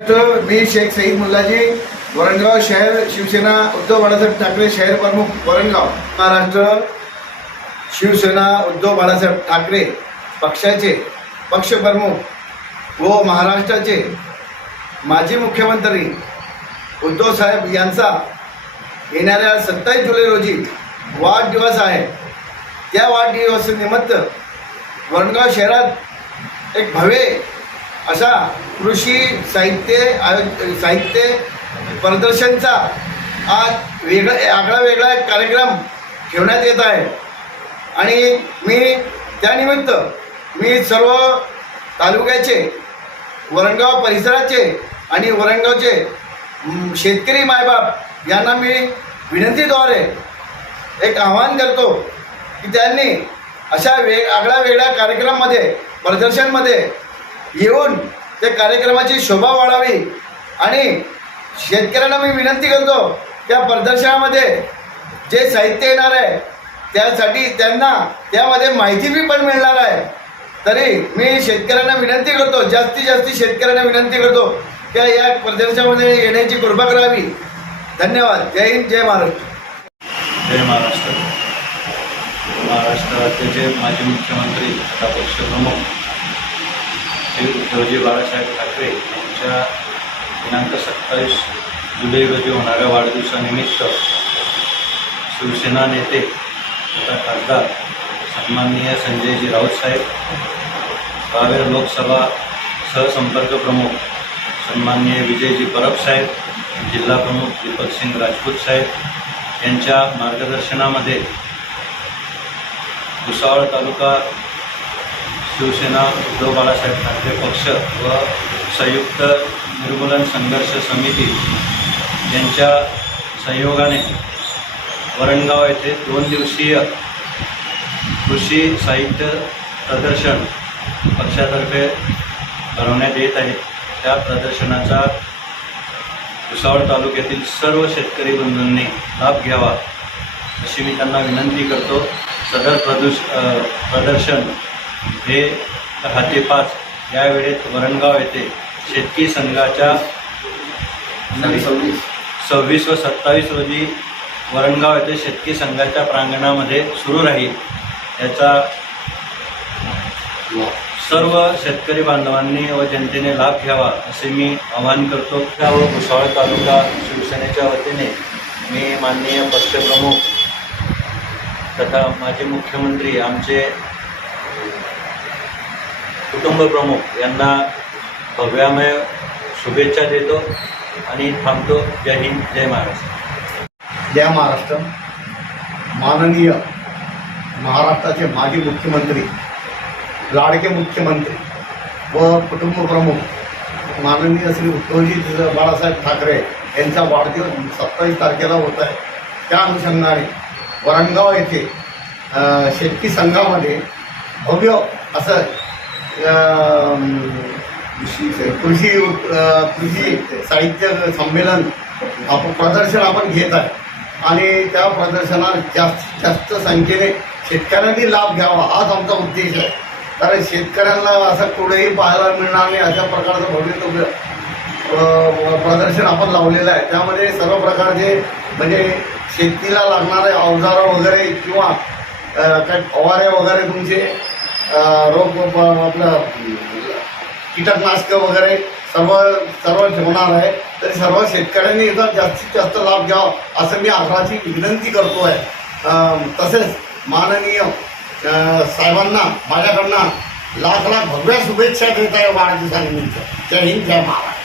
मी शेख सईद मुल्लाजी वरणगाव शहर शिवसेना उद्धव बाळासाहेब ठाकरे शहर प्रमुख वरणगाव. महाराष्ट्र शिवसेना उद्धव बाळासाहेब ठाकरे पक्षाचे पक्षप्रमुख व महाराष्ट्राचे माजी मुख्यमंत्री उद्धव साहेब यांचा येणाऱ्या सत्तावीस जुलै रोजी वाढदिवस आहे. त्या वाढदिवसानिमित्त वरणगाव शहरात एक भव्य असा कृषी साहित्य आयो साहित्य प्रदर्शनचा आज वेगळा आगळा वेगळा एक कार्यक्रम ठेवण्यात येत आहे. आणि मी त्यानिमित्त मी सर्व तालुक्याचे वरणगाव परिसराचे आणि वरणगावचे शेतकरी मायबाप यांना मी विनंतीद्वारे एक आवाहन करतो की त्यांनी अशा वेग आगळ्या वेगळ्या कार्यक्रमामध्ये प्रदर्शनमध्ये येऊन त्या कार्यक्रमाची शोभा वाढावी. आणि शेतकऱ्यांना मी विनंती करतो त्या प्रदर्शनामध्ये जे साहित्य येणार आहे त्यासाठी त्यांना त्यामध्ये माहिती बी पण मिळणार आहे. तरी मी शेतकऱ्यांना विनंती करतो जास्तीत जास्त शेतकऱ्यांना विनंती करतो त्या या प्रदर्शनामध्ये येण्याची कृपा करावी. धन्यवाद. जय हिंद जय महाराष्ट्र. जय महाराष्ट्र. महाराष्ट्राचे जे माजी मुख्यमंत्री आता पक्षप्रमुख श्री उद्धवजी बाळासाहेब ठाकरे यांच्या दिनांक सत्तावीस जुलै रोजी होणाऱ्या वाढदिवसानिमित्त शिवसेना नेते तथा खासदार सन्माननीय संजयजी राऊत साहेब बावेर लोकसभा सहसंपर्क प्रमुख सन्माननीय विजयजी परब साहेब जिल्हा प्रमुख दीपक सिंग राजपूत साहेब यांच्या मार्गदर्शनामध्ये भुसावळ तालुका शिवसेना उद्धव बाळासाहेब ठाकरे पक्ष व संयुक्त निर्मूलन संघर्ष समिती यांच्या संयोगाने वरणगाव येथे दोन दिवसीय कृषी साहित्य प्रदर्शन पक्षातर्फे भरवण्यात येत आहे. त्या प्रदर्शनाचा भुसावळ तालुक्यातील सर्व शेतकरी बंधूंनी लाभ घ्यावा अशी मी त्यांना विनंती करतो. सदर प्रदूष प्रदर्शन हे राहते पाच. या वेळेत वरणगाव येथे शेतकी संघाच्या सव्वीस. व सत्तावीस रोजी वरणगाव येथे शेतकी संघाच्या प्रांगणामध्ये सुरू राहील. याचा सर्व शेतकरी बांधवांनी व जनतेने लाभ घ्यावा असे मी आवाहन करतो. त्या व भुसावळ तालुका शिवसेनेच्या वतीने मी माननीय पक्षप्रमुख तथा माजी मुख्यमंत्री आमचे कुटुंब प्रमुख यांना भव्यामय शुभेच्छा देतो आणि थांबतो. जय हिंद जय महाराष्ट्र. जय महाराष्ट्र. माननीय महाराष्ट्राचे माजी मुख्यमंत्री लाडके मुख्यमंत्री व कुटुंब प्रमुख माननीय श्री उद्धवजी बाळासाहेब ठाकरे यांचा वाढदिवस सत्तावीस तारखेला होत आहे. त्या अनुषंगाने वरणगाव येथे शेतकी संघामध्ये भव्य असं कृषी कृषी साहित्य संमेलन आपण प्रदर्शन आपण घेत आहे. आणि त्या प्रदर्शनात जास्तीत जास्त संख्येने शेतकऱ्यांनी लाभ घ्यावा हाच आमचा उद्देश आहे. कारण शेतकऱ्यांना असं कुठेही पाहायला मिळणार नाही अशा प्रकारचं भवितव्य प्रदर्शन आपण लावलेलं आहे. त्यामध्ये सर्व प्रकारचे म्हणजे शेतीला लागणारे अवजारं वगैरे किंवा काही काय फवारे वगैरे तुमचे रोग आपलं कीटकनाशकं वगैरे सर्व सर्व ठेवणार आहे. तरी सर्व शेतकऱ्यांनी याचा जास्तीत जास्त लाभ घ्यावा असं मी आग्रहाची विनंती करतो आहे. तसेच माननीय साहेबांना माझ्याकडनं लाख लाख भव्य शुभेच्छा देत आहे वाढदिवसानिमित्त. जय हिंद जय महाराष्ट्र.